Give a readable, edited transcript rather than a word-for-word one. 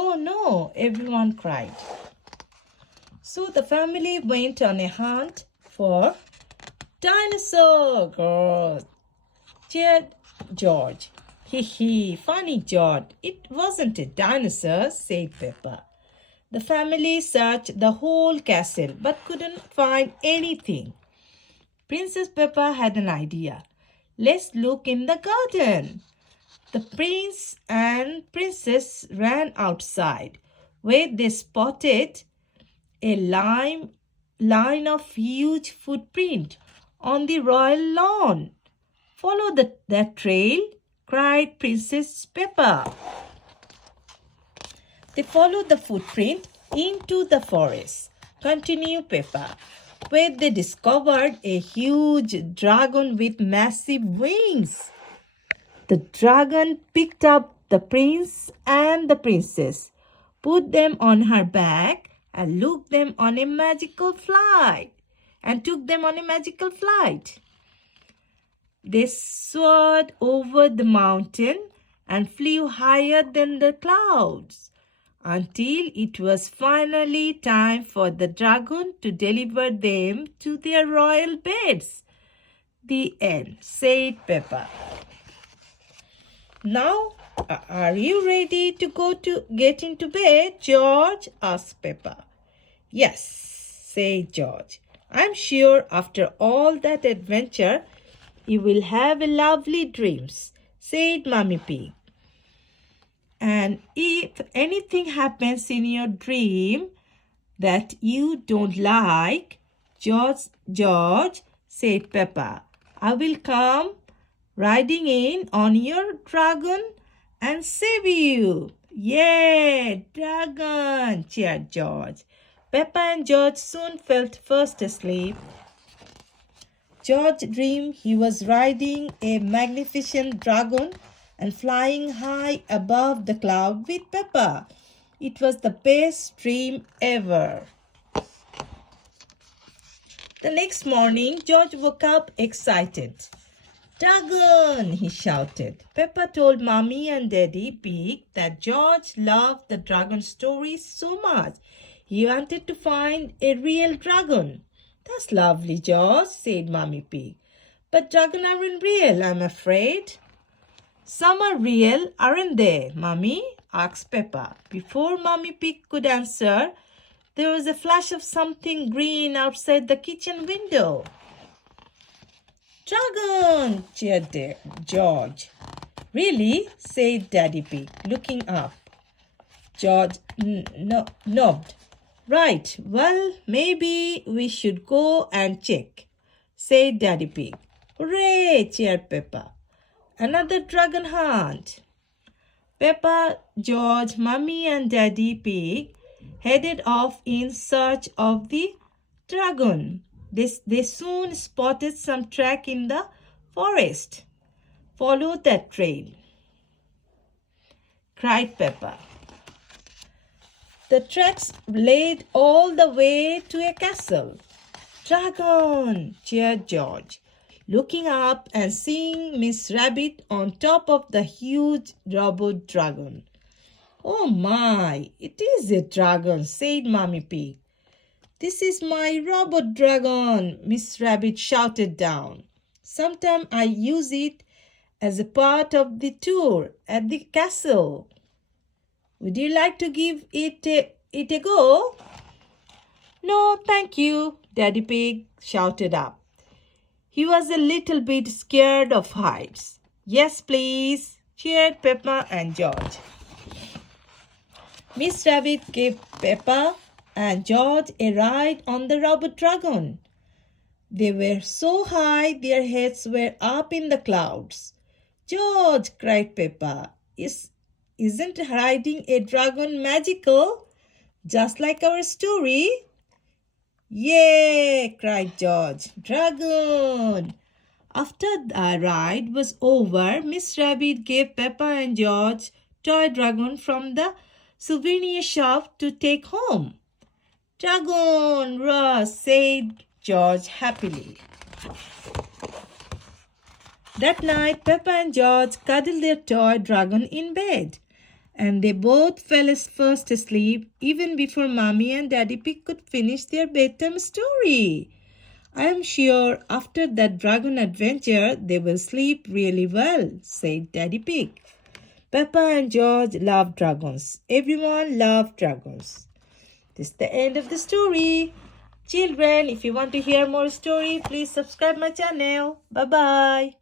Oh no, everyone cried. So the family went on a hunt for dinosaurs, cheered George. Hee hee, funny George. It wasn't a dinosaur, said Peppa. The family searched the whole castle but couldn't find anything. Princess Peppa had an idea. Let's look in the garden. The prince and princess ran outside, where they spotted a line of huge footprint on the royal lawn. Follow that trail, cried Princess Peppa. They followed the footprint into the forest. Continue, Peppa, where they discovered a huge dragon with massive wings. The dragon picked up the prince and the princess, put them on her back, and took them on a magical flight. They soared over the mountain and flew higher than the clouds until it was finally time for the dragon to deliver them to their royal beds. The end, said Peppa. Now, are you ready to get into bed, George? Asked Peppa. Yes, said George. I'm sure after all that adventure, you will have lovely dreams, said Mummy Pig. And if anything happens in your dream that you don't like, George, said Peppa, I will come riding in on your dragon and save you. Yay, dragon, cheered George. Peppa and George soon felt fast asleep. George dreamed he was riding a magnificent dragon and flying high above the cloud with Peppa. It was the best dream ever. The next morning, George woke up excited. Dragon, he shouted. Peppa told Mommy and Daddy Pig that George loved the dragon story so much. He wanted to find a real dragon. That's lovely, George, said Mommy Pig. But dragons aren't real, I'm afraid. Some are real, aren't they, Mommy? Asked Peppa. Before Mommy Pig could answer, there was a flash of something green outside the kitchen window. Dragon, cheered George. Really? Said Daddy Pig, looking up. George nodded. Right, well, maybe we should go and check, said Daddy Pig. Hooray, cheered Peppa. Another dragon hunt. Peppa, George, Mummy and Daddy Pig headed off in search of the dragon. They soon spotted some track in the forest. Follow that trail, cried Peppa. The tracks led all the way to a castle. Dragon, cheered George, looking up and seeing Miss Rabbit on top of the huge robot dragon. Oh my, it is a dragon, said Mummy Pig. This is my robot dragon, Miss Rabbit shouted down. Sometime I use it as a part of the tour at the castle. Would you like to give it a go? No, thank you, Daddy Pig shouted up. He was a little bit scared of heights. Yes, please, cheered Peppa and George. Miss Rabbit gave Peppa and George a ride on the robot dragon. They were so high their heads were up in the clouds. George, cried Peppa, isn't riding a dragon magical, just like our story? Yay, cried George. Dragon! After the ride was over, Miss Rabbit gave Peppa and George toy dragon from the souvenir shop to take home. Dragon, Ross, said George happily. That night, Peppa and George cuddled their toy dragon in bed. and they both fell fast asleep even before Mommy and Daddy Pig could finish their bedtime story. I am sure after that dragon adventure they will sleep really well, said Daddy Pig. Peppa and George love dragons. Everyone loves dragons. This is the end of the story. Children, if you want to hear more story, please subscribe my channel. Bye-bye.